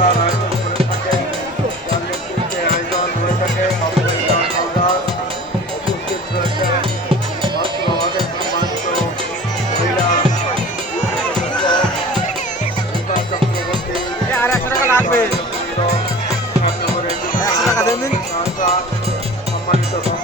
অনুষ্ঠান আয়োজন করে থাকেন তার নেতৃত্বে আয়োজন হয়ে থাকে সরকার উপস্থিত রয়েছেন আমাদের সম্মানিত মহিলা চক্রবর্তী সম্মানিত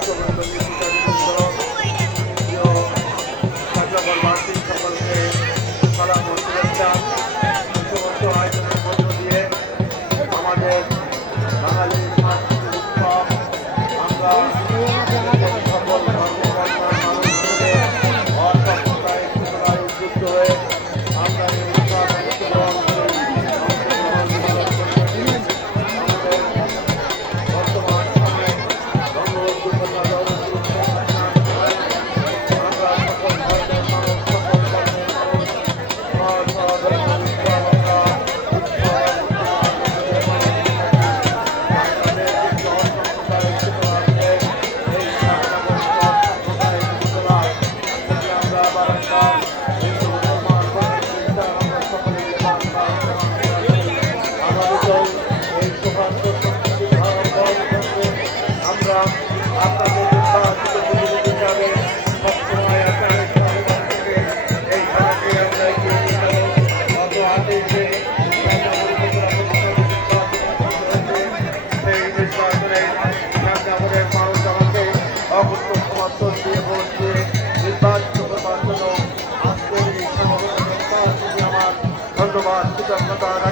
জন্য তার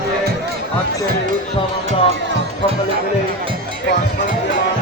আজকের এই